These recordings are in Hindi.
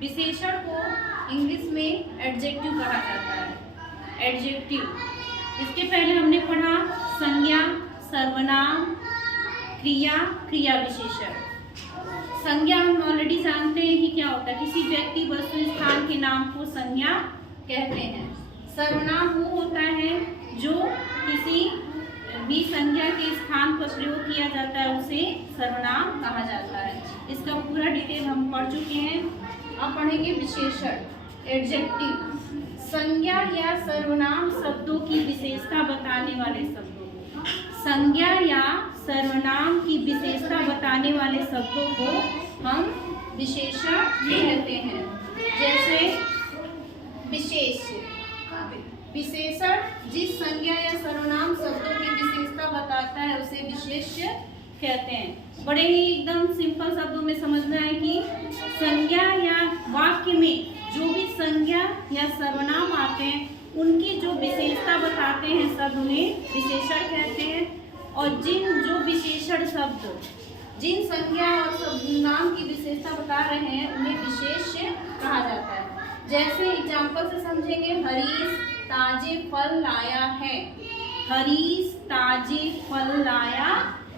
विशेषण को इंग्लिश में एडजेक्टिव कहा जाता है। एडजेक्टिव। इसके पहले हमने पढ़ा संज्ञा, सर्वनाम, क्रिया, क्रिया विशेषण। संज्ञा हम ऑलरेडी जानते हैं कि क्या होता है, किसी व्यक्ति, वस्तु, स्थान के नाम को संज्ञा कहते हैं। सर्वनाम वो होता है जो किसी भी संज्ञा के स्थान पर प्रयोग किया जाता है, उसे सर्वनाम कहा जाता है। इसका पूरा डिटेल हम पढ़ चुके हैं। अब पढ़ेंगे विशेषण, एडजेक्टिव। संज्ञा या सर्वनाम शब्दों की विशेषता बताने वाले शब्दों को, संज्ञा या सर्वनाम की विशेषता बताने वाले शब्दों को हम विशेषण कहते हैं। जैसे विशेष, विशेषण जिस संज्ञा या सर्वनाम शब्दों की विशेषता बताता है उसे विशेष कहते हैं। बड़े ही एकदम सिंपल शब्दों में समझना है कि संज्ञा या वाक्य में जो भी संज्ञा या सर्वनाम आते हैं उनकी जो विशेषता बताते हैं शब्द उन्हें विशेषण कहते हैं। और जो विशेषण शब्द जिन संज्ञा और सर्वनाम की विशेषता बता रहे हैं उन्हें विशेष कहा जाता है। जैसे एग्जाम्पल से समझेंगे, हरीश ताजे फल लाया है। हरीश ताजे फल लाया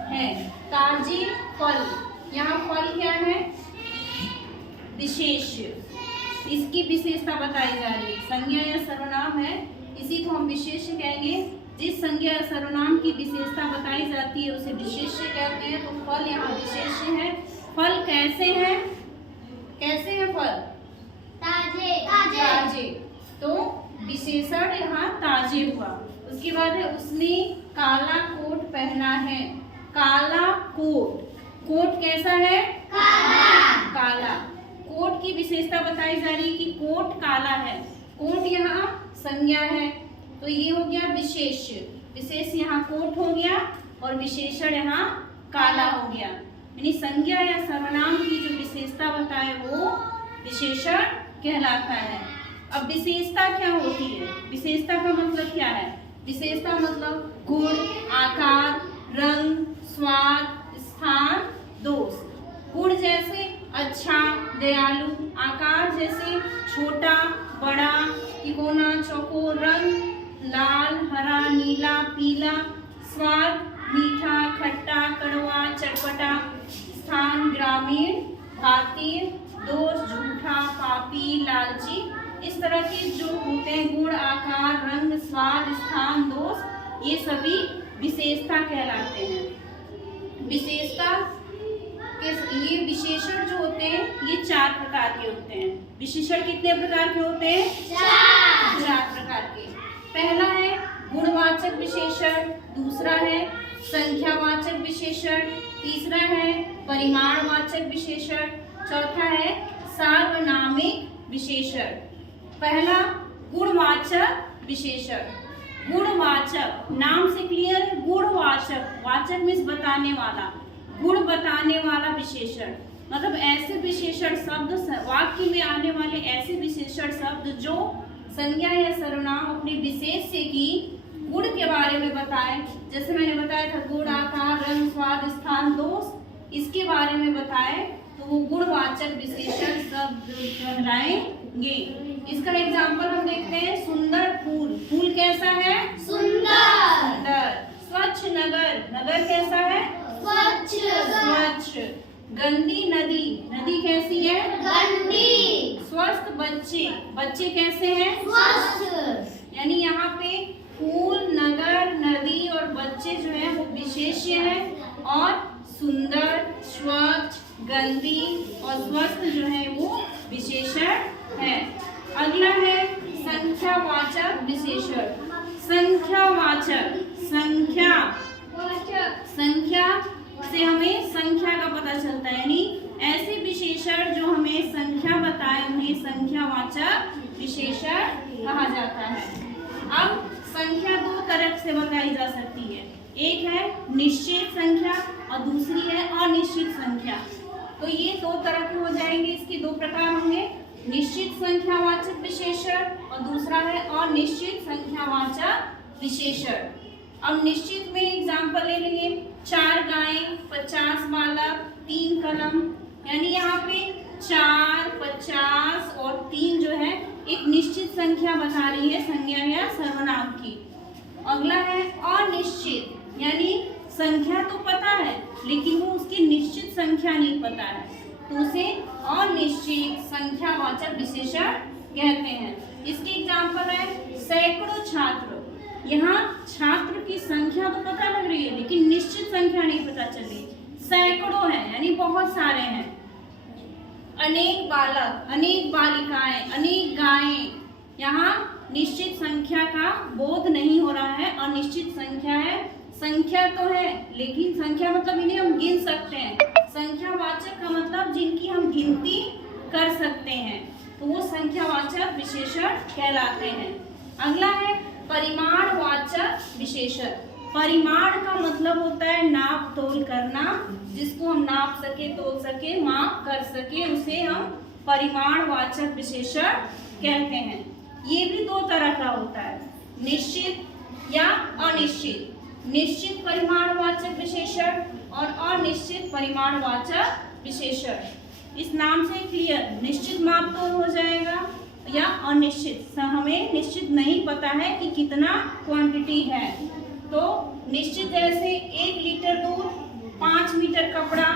है। ताजे फल, यहाँ फल क्या है? विशेष, इसकी विशेषता बताई जा रही है। संज्ञा या सर्वनाम है, इसी को हम विशेष कहेंगे। जिस संज्ञा या सर्वनाम की विशेषता बताई जाती है उसे विशेष कहते हैं। तो फल यहाँ विशेष है। फल कैसे हैं? कैसे हैं फल? ताजे। ताजे, तो विशेषण यहाँ ताजे हुआ। उसके बाद है उसने काला कोट पहना है। काला कोट, कोट कैसा है? काला। काला। कोट की विशेषता बताई जा रही है कि कोट काला है। कोट यहाँ संज्ञा है, तो ये हो गया विशेष। विशेष यहाँ कोट हो गया और विशेषण यहाँ काला हो गया। यानी संज्ञा या सर्वनाम की जो विशेषता बताए वो विशेषण कहलाता है। अब विशेषता क्या होती है? विशेषता का मतलब क्या है? विशेषता मतलब गुण, आकार, रंग, स्वाद, स्थान, दोष। गुण जैसे अच्छा, दयालु। आकार जैसे छोटा, बड़ा, तिकोना, चौकोर। रंग लाल, हरा, नीला, पीला। स्वाद मीठा, खट्टा, कड़वा, चटपटा। स्थान ग्रामीण, भारतीय। दोष झूठा, पापी, लालची। इस तरह के जो होते हैं गुण, आकार, रंग, स्वाद, स्थान, दोष, ये सभी विशेषता कहलाते हैं। विशेषता के ये विशेषण जो होते हैं ये 4 प्रकार के होते हैं। विशेषण कितने प्रकार के होते हैं? 4 प्रकार के। पहला है गुणवाचक विशेषण, दूसरा है संख्यावाचक विशेषण, तीसरा है परिमाणवाचक विशेषण, चौथा है सार्वनामिक विशेषण। पहला गुणवाचक विशेषण। गुणवाचक, नाम से क्लियर है। गुणवाचक, वाचक मीन्स बताने वाला, गुण बताने वाला विशेषण। मतलब ऐसे विशेषण शब्द, वाक्य में आने वाले ऐसे विशेषण शब्द जो संज्ञा या सर्वनाम अपने विशेष से की गुण के बारे में बताए। जैसे मैंने बताया था गुण, आकार, रंग, स्वाद, स्थान, दोष, इसके बारे में बताए तो वो गुणवाचक विशेषण शब्द कहलाएंगे। इसका एग्जाम्पल हम देखते हैं, सुंदर फूल। फूल कैसा है? सुंदर। सुंदर। स्वच्छ नगर। नगर कैसा है? स्वच्छ। स्वच्छ। गंदी नदी। नदी कैसी है? गंदी। स्वस्थ बच्चे। बच्चे कैसे हैं? स्वस्थ। यानी यहाँ पे फूल, नगर, नदी और बच्चे जो है वो विशेष्य है और सुंदर, स्वच्छ, गंदी और स्वस्थ जो है वो विशेषण है। अगला है संख्यावाचक विशेषण। संख्यावाचक, संख्या, संख्या से हमें संख्या का पता चलता है। यानी ऐसे विशेषण जो हमें संख्या बताए उन्हें संख्यावाचक विशेषण कहा जाता है। अब संख्या 2 तरह से बताई जा सकती है। एक है निश्चित संख्या और दूसरी है अनिश्चित संख्या। तो ये 2 तरह के हो जाएंगे, इसके 2 प्रकार होंगे, निश्चित संख्यावाचक विशेषण और दूसरा है अनिश्चित संख्यावाचक विशेषण। अब निश्चित में एग्जाम्पल ले लेंगे, 4 गायें, 50 बालक, 3 कलम। यानी यहाँ पे 4, 50, 3 जो है एक निश्चित संख्या बता रही है संज्ञा या सर्वनाम की। अगला है अनिश्चित, यानी संख्या तो पता है लेकिन वो उसकी निश्चित संख्या नहीं पता है, तो उसे अनिश्चित संख्यावाचक विशेषण कहते हैं। इसके एग्जाम्पल है सैकड़ों छात्र। यहाँ छात्र की संख्या तो पता लग रही है लेकिन निश्चित संख्या नहीं पता चल रही, सैकड़ों है यानी बहुत सारे हैं। अनेक बालक, अनेक बालिकाएं, अनेक गायें, यहाँ निश्चित संख्या का बोध नहीं हो रहा है, अनिश्चित संख्या है। संख्या तो है लेकिन संख्या मतलब इन्हें हम गिन सकते हैं, संख्यावाचक का मतलब जिनकी हम गिनती कर सकते हैं, तो वो संख्यावाचक विशेषण कहलाते हैं। अगला है परिमाणवाचक विशेषण। परिमाण का मतलब होता है नाप तोल करना, जिसको हम नाप सके, तोल सके, माप कर सके, उसे हम परिमाणवाचक विशेषण कहते हैं। ये भी 2 तरह का होता है, निश्चित या अनिश्चित। निश्चित परिमाणवाचक विशेषण और अनिश्चित परिमाणवाचक विशेषण। इस नाम से क्लियर, निश्चित माप तोल हो जाएगा या अनिश्चित, हमें निश्चित नहीं पता है कि कितना क्वांटिटी है। तो निश्चित जैसे 1 लीटर दूध, 5 मीटर कपड़ा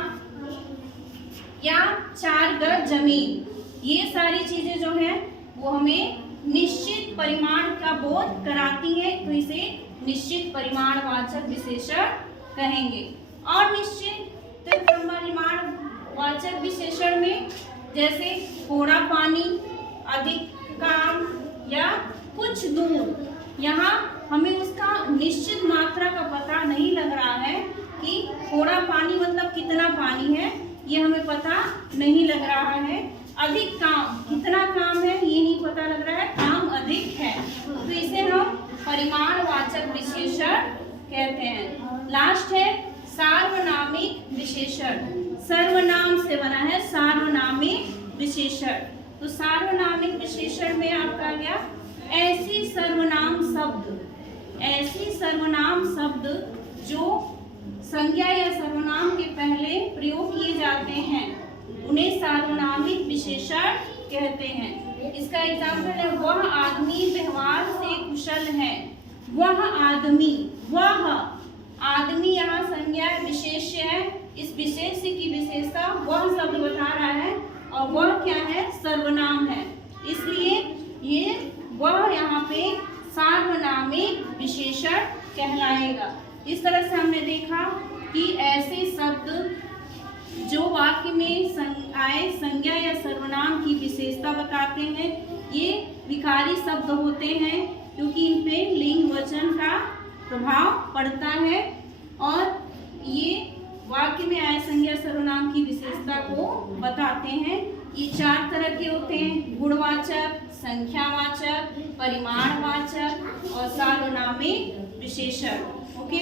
या 4 गज जमीन, ये सारी चीजें जो हैं वो हमें निश्चित परिमाण का बोध कराती है, तो इसे निश्चित परिमाणवाचक विशेषण कहेंगे। और निश्चित तो परिमाणवाचक विशेषण में जैसे थोड़ा पानी, अधिक काम या कुछ दूर, यहाँ हमें उसका निश्चित मात्रा का पता नहीं लग रहा है कि थोड़ा पानी मतलब कितना पानी है, ये हमें पता नहीं लग रहा है। अधिक काम, कितना काम है ये नहीं पता लग रहा है, काम अधिक है, तो इसे हम परिमाणवाचक विशेषण कहते हैं। लास्ट है सार्वनामिक विशेषण। सर्वनाम से बना है सार्वनामिक विशेषण। तो सार्वनामिक विशेषण में आपका क्या, ऐसी सर्वनाम शब्द जो संज्ञा या सर्वनाम के पहले प्रयोग किए जाते हैं उन्हें सार्वनामिक विशेषण कहते हैं। इसका एग्जाम्पल है वह आदमी व्यवहार से कुशल है। वह आदमी, वह आदमी यहाँ संज्ञा विशेष्य है, इस विशेष्य की विशेषता वह शब्द बता रहा है और वह क्या है, सर्वनाम है, इसलिए ये वह यहाँ पे सार्वनामिक विशेषण कहलाएगा। इस तरह से हमने देखा कि ऐसे शब्द जो वाक्य में आए संज्ञा या सर्वनाम की विशेषता बताते हैं, ये विकारी शब्द होते हैं क्योंकि इन पे लिंग वचन का प्रभाव पड़ता है और ये वाक्य में आए संज्ञा सर्वनाम की विशेषता को बताते हैं। ये 4 तरह के होते हैं, गुणवाचक, संख्यावाचक, परिमाणवाचक और सार्वनामिक विशेषण। ओके।